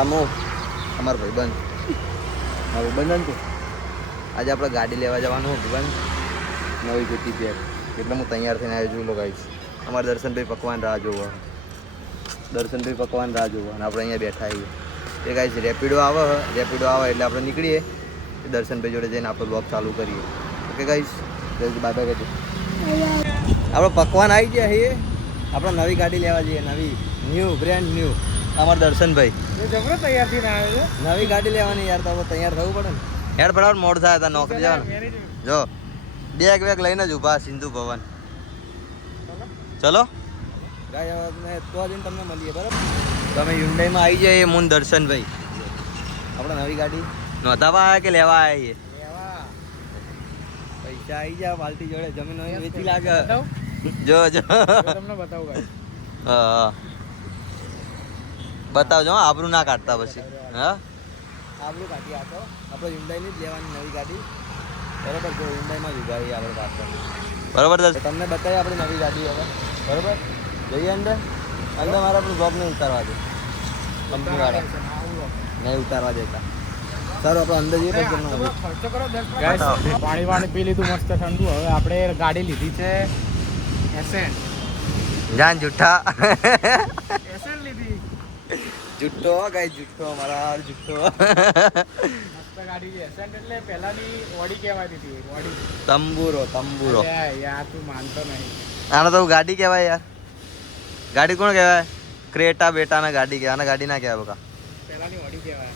આમ અમારો ભાઈબંધ તું આજે આપણે ગાડી લેવા જવાનું ભાઈબંધ નવી જૂતી પેર એટલે હું તૈયાર થઈને આવ્યો છું. લોકો અમારા દર્શનભાઈ પકવાન રાહ જોવા અને આપણે અહીંયા બેઠા આવીએ એ ગાઈસ રેપિડો આવે એટલે આપણે નીકળીએ દર્શનભાઈ જોડે જઈને આપણે બ્લોગ ચાલુ કરીએ. ઓકે ગાઈસ બાય બાય કહેજો. આપણે પકવાન આવી ગયા છીએ. આપણે નવી ગાડી લેવા જઈએ ન્યૂ બ્રેન્ડ ન્યૂ. અમારા દર્શનભાઈ તૈયાર થઈને આવ્યો છે. નવી ગાડી લેવાની યાર તો તૈયાર થવું પડે ને. હેડ બરાબર મોડ થાય હતા નોકરી જવાનું. જો બેગ લઈને જ ઊભા સિંધુ ભવન. ચલો ગાય તો જઈને તમને મળીએ બરાબર. તમે યુન્ડાઈમાં આવી જાય મૂન દર્શનભાઈ. આપણે નવી ગાડી નોંધાવા આવ્યા કે લેવા આવ્યા પૈસા આવી જાય પાલટી જોડે જમીન વેચી લાગે. જો તમને બતાવું હા બતાવજો આબરૂ ના કાઢતા પછી. હા આબરૂ કાઢી આપો. આપણે યુન્ડાઈની જ લેવાની નવી ગાડી બરાબર. જો યુન્ડાઈમાં જ ઉગાડી આપણે પાછળ બરાબર. તમને બતાવી આપણી નવી ગાડી હવે બરાબર. જઈએ અંદર મારે આપણું જોબ નહીં ઉતારવા દે કંપનીવાળા નહીં ઉતારવા દેતા. સારું આપણે અંદર જઈએ પાણી પી લીધું મસ્ત ઠંડુ. હવે આપણે ગાડી લીધી છે એસેન્ટ. જાન જુઠ્ઠા એસેન્ટ લીધી. જુઠ્ઠો ગાય જુઠ્ઠો મારા જુઠ્ઠો. મસ્ત ગાડી છે એસેન્ટ. એટલે પહેલાની ઓડી કહેવાતી હતી. ઓડી તંબુરો યાર તું માનતો નહીં. આને તો ગાડી કહેવાય યાર. ગાડી કોણ કહેવાય? ક્રેટા બેટાના ગાડી કહેવાય. આના ગાડી ના કહેવાય બકા. પહેલાની ઓડી કહેવાય.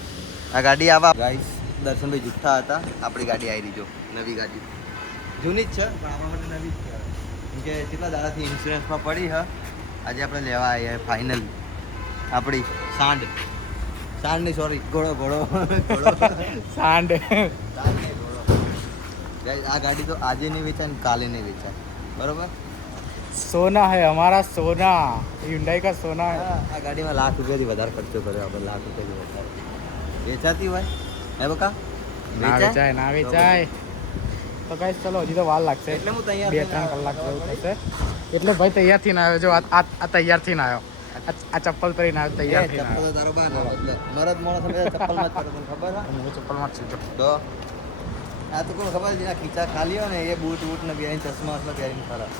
આ ગાડી આવા ગાઈસ દર્શનભાઈ જુઠ્ઠા હતા. આપણી ગાડી આવી રહી જો નવી ગાડી. જૂની જ છે પણ આપણા માટે નવી જ કહેવાય. કેમ કે કેટલા દાડાથી ઇન્સ્યોરન્સમાં પડી હ. આજે આપણે લેવા આવ્યા ફાઇનલ આપણી સાંડ નહીં સોરી ઘોડો સાંડ. ગાઈસ આ ગાડી તો આજે નહીં વેચાય ને કાલે નહીં વેચાય બરોબર. सोना है हमारा सोना. Hyundai का सोना है. આ ગાડીમાં લાખ રૂપિયાથી વધારે ખર્ચો કર્યો આપણે. લાખ રૂપિયાથી વધારે વેચાતી હોય હે બકા? ના વેચાય તો ગાઈસ ચલો હજી તો વાર લાગશે. એટલે હું તૈયાર 2-3 કલાક જેવું થશે. એટલે ભાઈ તૈયાર થઈને આવ્યો. જો આ તૈયાર થઈને આવ્યો. આ ચપ્પલ પહેરીને આવ્યો તૈયાર થઈને આવ્યો. તારો બા મરદ માણસ ચપ્પલમાં જ કરે તને ખબર હે? હું ચપ્પલમાં જ છું. તો આ તો કોણ ખબર જેના ખીચા ખાલી હોય ને એ બૂટ ને પહેરીને ચશ્મા પહેરીને ખરા.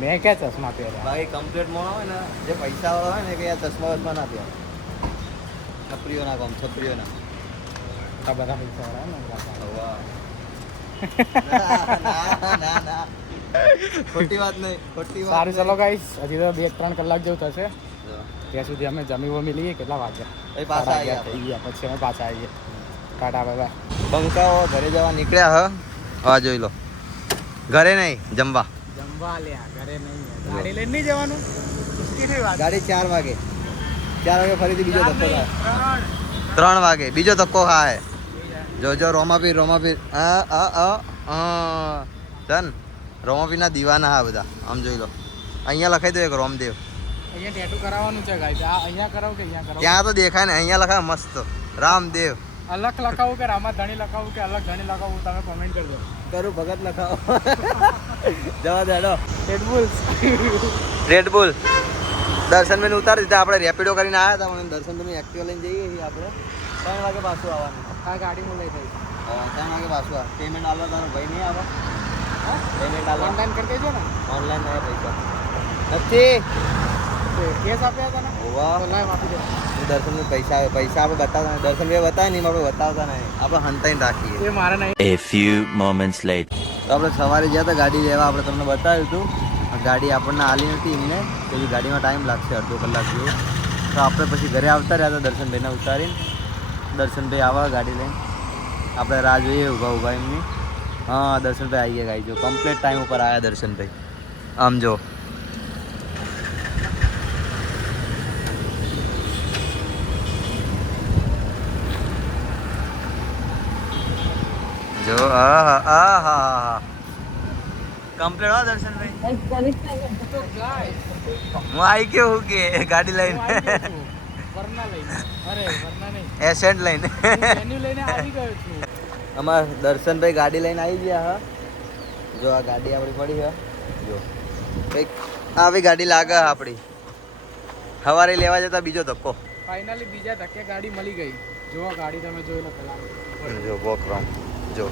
મેં ક્યાં ચશ્મા પહેર્યા? બાકી કમ્પ્લીટ મોણો હોય ને જે પૈસાવાળા હોય ને કે યાર ચશ્મા ના પહેરે. છપરીઓના કામ છપરીઓના આ બધા પૈસાવાળા ના ખોટી વાત નહીં. સારું ચલો ગાઈસ હજી તો 2-3 કલાક જેવું થશે. ત્યાં સુધી અમે જમી વમી લઈએ. કેટલા વાગ્યા? પાછા થઈ ગયા. પછી અમે પાછા આવીએ. Tata bye bye. બંકાઓ ઘરે જવા નીકળ્યા હ. હા જોઈ લો. ઘરે નહીં જમવા લ્યા. ઘરે નહીં. ગાડી લઈને નહીં જવાનું. ગાડી 4 વાગે ફરીથી બીજો ધક્કો થાય. 3 વાગે બીજો ધક્કો ખાય. જો રોમાપીર ચન રોમાપીરના દીવાના હા બધા. આમ જોઈ લો. અહીંયા લખાઈ દો એક રોમદેવ. અહીંયા ટેટુ કરાવવાનું છે ગાઈસ. અહીંયા કરાવું કે અહીંયા કરાવું? ત્યાં તો દેખાય ને. અહીંયા લખાય મસ્ત રામદેવ. અલગ લખાવું કે રામા ધણી લખાવું કે અલગ ધણી લખાવું? તમે કોમેન્ટ કરજો. કરું ભગત લખાવો. જવા દે હેડો. રેડબુલ દર્શનભાઈને ઉતારી દીધા. આપણે રેપિડો કરીને આવ્યા હતા પણ દર્શનભાઈ એક્ટિવા લઈને જઈએ છીએ આપણે. 3 વાગે પાછું આવવાનું. આ ગાડીમાં લઈ જઈશ. 3 વાગે પાછું આવે. પેમેન્ટ આલો તારો ભાઈ નહીં આવે? પેમેન્ટ આલો ઓનલાઈન કરી દેજો ને. ઓનલાઈન નહીં પૈસા નથી. કેસ આપ્યા હતા ને? વાહ તો લાઈવ આપી દે. દર્શનભાઈ પૈસા આપણે બતાવતા દર્શનભાઈ બતાવે નહીં આપણે બતાવતા નહીં. આપણે હંતાઈને રાખીએ. એ મારે નહીં. A few moments later. તો આપણે સવારે ગયા હતા ગાડી લેવા. આપણે તમને બતાવ્યું હતું. ગાડી આપણને આલી નથી એમને. પછી ગાડીમાં ટાઈમ લાગશે અડધો કલાક જેવો. તો આપણે પછી ઘરે આવતા રહ્યા હતા દર્શનભાઈને ઉતારીને. દર્શનભાઈ આવા ગાડી લઈને. આપણે રાહ જોઈએ ઊભા એમની. હા દર્શનભાઈ આવી ગયા ગાઈ. જો કમ્પ્લીટ ટાઈમ ઉપર આવ્યા દર્શનભાઈ. આમ જો કમ્પ્લીટ હો દર્શનભાઈ. હું આવી ગયો હું કે ગાડી લઈને એસેન્ટ લઈને. અમાર દર્શનભાઈ ગાડી લઈને આવી ગયા હા. જો આ ગાડી આપણી પડી છે. જો કંઈક આવી ગાડી લાગે આપણી. સવારે લેવા જતા બીજો ધક્કો ફાઇનલી બીજા ધક્કે ગાડી મળી ગઈ. જો ગાડી તમે જોઈ લો પેલા. જો વોકરાઉન્ડ જો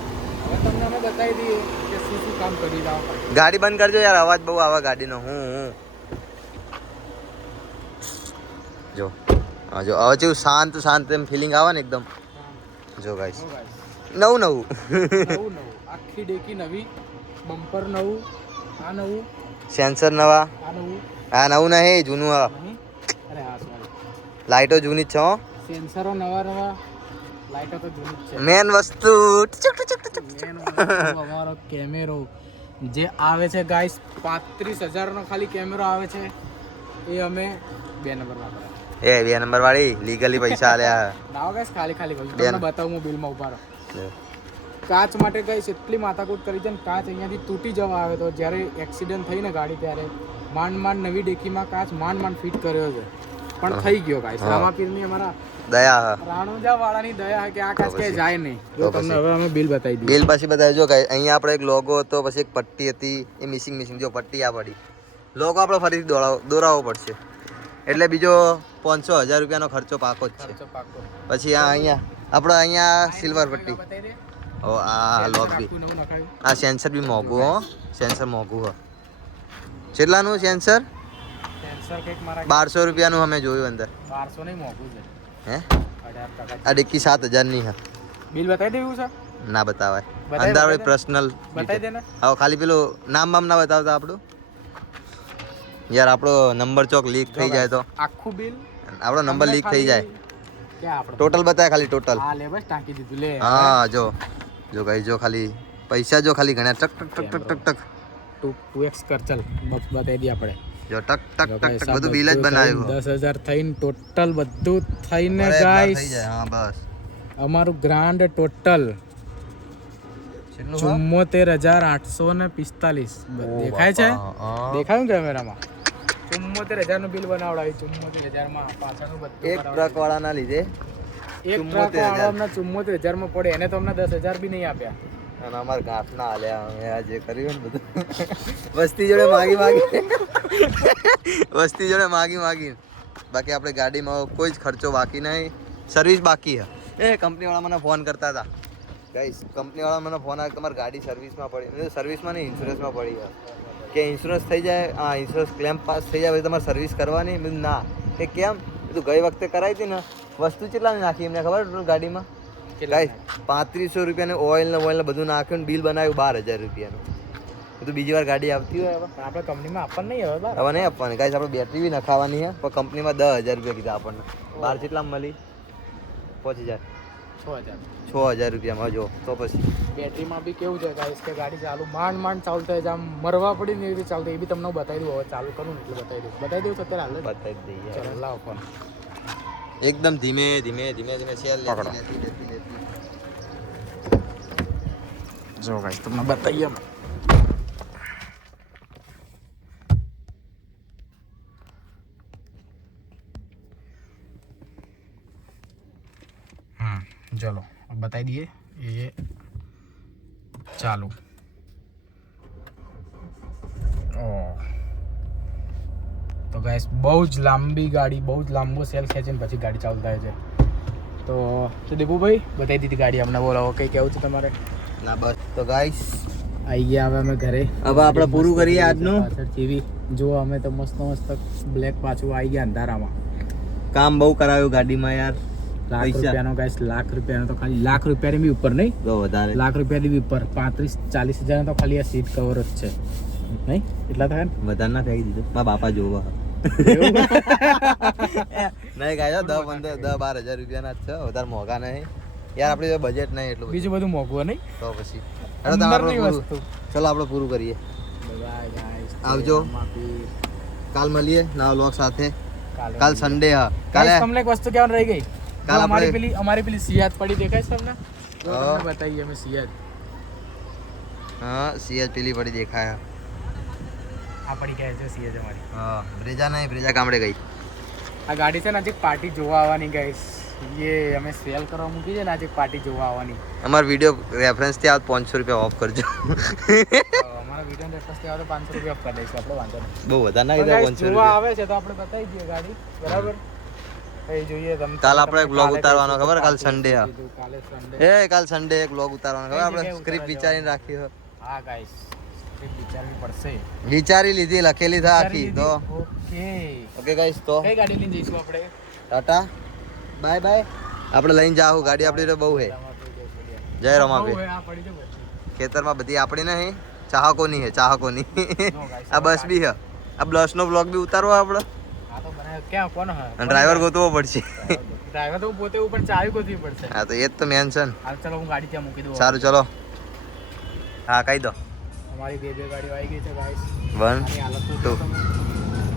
હવે તમને અમે બતાવી દઈએ કે શું શું કામ કરી રહ્યા હોય. ગાડી બંધ કરજો યાર, અવાજ બહુ આવે ગાડીનો. જો હા જો હવે જેવું શાંત શાંત એમ ફિલિંગ આવે ને એકદમ. જો ગાઈસ જો guys, નવું નવું નવું આખી ડેકી નવી, બમ્પર નવું, આ નવું, સેન્સર નવા. આ નવું હા નવું નહીં જૂનું હા. નહીં. અરે હા સોરી, લાઇટો જૂની જ છે હો. સેન્સરો નવા નવા, લાઇટો તો જૂની જ છે. મેન વસ્તુ મેન વસ્તુ અમારો કેમેરો જે આવે છે ગાઈસ, 35,000 નો ખાલી કેમેરો આવે છે. એ અમે 2 નંબર વાપર્યા. એ 2 નંબર વાળી લીગલી પૈસા આલ્યા. ના ગાઈસ ખાલી ખાલી કહું છું. બે તમને બતાવું હું બિલમાં ઉભા રહો. કાચ માટે ગાઈસ એટલી માથાકૂટ કરી છે ને, કાચ અહીંયાથી તૂટી જવા આવે તો જ્યારે એક્સિડન્ટ થઈ ને ગાડી ત્યારે માંડ નવી ડેકીમાં કાચ માંડ ફિટ કર્યો છે, પણ થઈ ગયો ગાઈસ. રામાપીરની અમારા દયા રાણુજા વાળાની દયા કે આ કાચ ક્યાંય જાય નહીં. તો જો તમને હવે અમે બિલ બતાવી દઈએ. બિલ પછી બતાવજો ગાઈસ. અહીંયા આપણે એક લોગો હતો, પછી એક પટ્ટી હતી, એ મિસિંગ જો પટ્ટી આ પડી. લોગો આપણે ફરીથી દોરાવવો પડશે, એટલે બીજો 500,000 રૂપિયાનો ખર્ચો પાકો જ છે. ખર્ચો પાક્કો. પછી આ અહીંયા આપણે અહીંયા સિલ્વર પટ્ટી. બતાવી દે. ઓ આ લોક બી, આખું નવું નખાવ્યું. આ સેન્સર બી મોંઘું હો. સેન્સર મોંઘું હો. કેટલાનું સેન્સર? સેન્સર કંઈક મારા 1200 રૂપિયાનું અમે જોયું અંદર. 1200 નહીં, મોંઘું છે. હે 18,000. આ ડિક્કી 7,000ની હા. બિલ બતાવી દેવું છે? ના બતાવાય બતાવી અંદર દે. પર્સનલ. બતાવી દે ને. હવે ખાલી પેલું નામ બામ ના બતાવતા આપણું યાર. આપણો નંબર ચોક લીક થઈ જાય તો આખું બિલ આપણો નંબર લીક થઈ જાય. ક્યાં આપણો ટોટલ બતાવે ખાલી ટોટલ. હા લે બસ ટાંકી દીધું લે. હા જો જો ગાઈસ જો ખાલી પૈસા જો ખાલી ગણ્યા ટક ટક ટક ટક ટક 2x કર ચલ બતાવી દઈએ આપણે. જો ટક ટક ટક ટક બધું બિલ જ બનાવ્યું. 10,000 થઈને ટોટલ બધું થઈને બરાબર ગાઈસ થઈ જાય. હા બસ અમારું ગ્રાન્ડ ટોટલ કેટલું 74,845. દેખાય છે? દેખાયું કેમેરામાં? 74,000 નું બિલ બનાવડાવી. 74,000 માં પાછળનું બધું એક ટ્રક વાળાના લીધે એક ટ્રક વાળાના 74,000 માં પડે, એને તો અમને 10,000 બી નહીં આપ્યા. અને અમારે ગાંઠના હાલ્યા. અમે આ જે કર્યું ને બધું વસ્તી જોડે માગી વસ્તી જોડે માગી. બાકી આપણે ગાડીમાં કોઈ જ ખર્ચો બાકી નહીં. સર્વિસ બાકી છે. એ કંપનીવાળા મને ફોન કરતા હતા ગાઈસ. કંપનીવાળા મને ફોન આવ્યો તમારી ગાડી સર્વિસમાં પડી. સર્વિસમાં નહીં, ઇન્સ્યોરન્સમાં પડી છે કે ઇન્સ્યોરન્સ થઈ જાય. હા ઇન્સ્યોરન્સ ક્લેમ પાસ થઈ જાય પછી તમારે સર્વિસ કરવાની. મેં કીધું ના. કે કેમ? તું ગઈ વખતે કરાવી હતી ને, વસ્તુ કેટલાની નાખી એમને ખબર ટોટલ ગાડીમાં? ગાઈસ 3500 રૂપિયાનું ઓઇલ ને બધું નાખ્યું ને બિલ બનાવ્યું 12,000 રૂપિયાનું. તો બીજી વાર ગાડી આવતી હોય હવે પણ આપણે કંપનીમાં આપવાનું નહીં હવે બરાબર. હવે નહીં આપવાની ગાઈસ. આપણે બેટરી બી નખાવાની છે પણ કંપનીમાં 10,000 રૂપિયા કીધા આપણને. બહાર કેટલામાં મળી? 5,000 6,000 રૂપિયામાં. જો તો પછી બેટરીમાં બી કેવું છે ગાઈસ કે ગાડી ચાલુ માંડ ચાલુ થાય છે, આમ મરવા પડી ને એવી રીતે ચાલુ થાય. એ બી તમને હું બતાવી દઉં. હવે ચાલુ કરું ને એટલે બતાવી દઉં છે અત્યારે હાલ. બતાવી દઈએ. ચાલો લાવો ફોન. એકદમ ધીમે સેલ પકડો. જો ગાઈસ તમને બતાવીએ અમે. ચલો अब बता दिए ये चालू. તો ગાઈસ બહુ જ લાંબી ગાડી, બહુ જ લાંબો સેલ ખેંચીને પછી ગાડી ચાલુ થાય છે. તો દીપુભાઈ બતાવી દીધી ગાડી અમને. બોલાવો કંઈ કેવું છે તમારે? ના બસ તો ગાઈસ આવી ગયા હવે અમે ઘરે. હવે આપણે પૂરું કરીએ આજનું. ટીવી જો અમે તો મસ્ત બ્લેક પાછું આવી ગયા અંધારામાં. કામ બહુ કરાવ્યું ગાડીમાં યાર. લાખ પૈસા. રૂપિયાનો ગાઈસ, લાખ રૂપિયાનો તો ખાલી લાખ રૂપિયાની બી ઉપર નહીં, બહુ વધારે. લાખ રૂપિયાની બી ઉપર 35-40 હજાર તો ખાલી આ સીટ કવર જ છે નહીં. એટલા થાય ને વધારે ના ફેંકી દીધું. મારા બાપા જોવા નહીં ગાય 10-12 હજાર રૂપિયાના જ છે. વધારે મોંઘા નહીં યાર. આપણે બજેટ નહીં એટલું બધું. બીજું બધું મોંઘું નહીં. તો પછી અંદરની વસ્તુ. ચલો આપણે પૂરું કરીએ. આવજો. કાલ મળીએ નવા વ્લોગ સાથે. કાલ સન્ડે હા. કાલે તમને એક વસ્તુ કહેવાની રહી ગઈ. કાલ અમારી પેલી સિયાદ પડી દેખાય છે તમને? બતાવીએ અમે સિયાદ. હા સિયાજ પેલી પડી દેખાય. આ પડી ગયા છે સિયાદ અમારી. હા બ્રેજા નહીં, બ્રેજા ગામડે ગઈ. આ ગાડી છે ને હજી પાર્ટી જોવા આવવાની ગાઈસ. ये અમે સેલ કરવા મૂકી છે ને આજે પાર્ટી જોવા આવવાની. અમારા વિડીયો રેફરન્સ થી 500 રૂપિયા ઓફ કરજો. અમારા અને વિડીયો રેફરન્સથી આવે તો 500 રૂપિયા ઓફ કરી દઈશું આપણે, વાંધો નહીં. બહુ વધારે ના પણ કીધા guys, 500 જોવા રૂપિયા. આવે છે તો આપણે બતાવી દઈએ ગાડી, બરાબર? એ જોઈએ તમે. કાલ આપણે તમને vlog કાલે ઉતારવાનો કહીશું ખબર? તો કાલ પાછું Sunday હા. કીધું, કાલે Sunday. એ કાલ સન્ડે એક vlog ઉતારવાનો ખબર? કઈ આપણે જગ્યાએ સ્ક્રિપ્ટ ઉતારવા વિચારીને રાખી છે. હા ગાઈસ, સ્ક્રિપ્ટ વિચારવી પડશે. વિચારી લીધી, લખેલી થા આખી તો. ઓકે. ઓકે ગાઈસ, તો કઈ ગાડી લઈને જઈશું આપણે? Tata bye bye. આપણે લઈને જાહું, ગાડી આપણી તો બહુ હે. જય રમાભાઈ. બહુ હે, આ પડી છે બધી. ખેતરમાં બધી આપણી નહીં, ચાહકોની હે, ચાહકોની. No guys, આ બસ બી હે. આ બસનો બ્લોગ બી ઉતારવો આપણે, આ તો બનાવ્યો ક્યાં, કોણ હે? અને ડ્રાઈવર ગોતવો પડશે. ડ્રાઈવર તો પોતે ઉપર ચાવી ગોતવી પડશે. હા તો એ જ તો મેન છે ને. હાલ ચલો હું ગાડી ત્યાં મૂકી દઉં. સારું ચલો. હા કહી દો. અમારી બે ગાડીઓ આવી ગઈ છે ગાઈસ. 1 આની હાલત તો 2. તમે.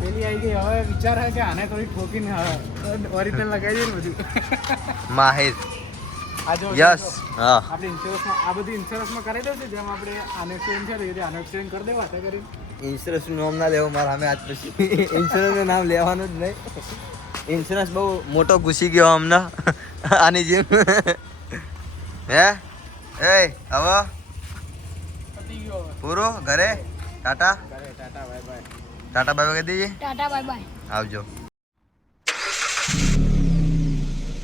પેલી આવી ગઈ, હવે વિચાર હે કે આને થોડી ઠોકીને ઓરિજિનલ લગાવી દઈએ ને બધું. માહિર. આ જો યસ. હા આપણે ઇન્સ્યોરન્સમાં આ બધું ઇન્સ્યોરન્સમાં કરાવી દઉં છે, જેમ આપણે આનો એક્સિડન્ટ છે એ આનો એક્સિડન્ટ કરી દેવા હતા કરીને. ઇન્સ્યોરન્સ નું નામ ના લેવું મારા સામે આજ પછી. ઇન્સ્યોરન્સ નું નામ લેવાનું જ નહીં. ઇન્સ્યોરન્સ બહુ મોટો ઘૂસી ગયો અમને આની જેમ. હે એ હવે પતી ગયો હવે. પૂરો ઘરે ટાટા કરે Tata bye bye. Tata by કહી દઈએ. Tata bye bye. આવજો.